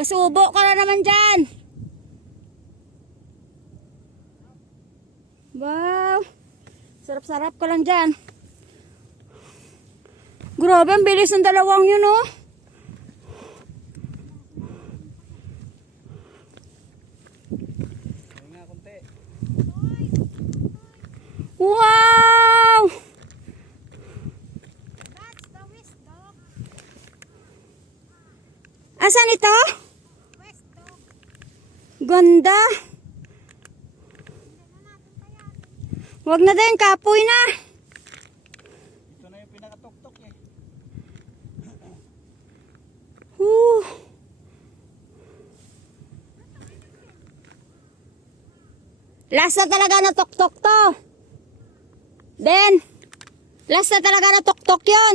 Kasubo ka na naman dyan. Wow. Sarap-sarap ka lang dyan. Grabe, ang bilis ng dalawang yun, oh. Wow! That's the west dog. Asan ito? West dog. Ganda. Wag na din, kapoy na. Ito na yung pinakatuktok eh. Whew. Last na talaga na tok-tok to. Then, last na talaga na tok-tok yun.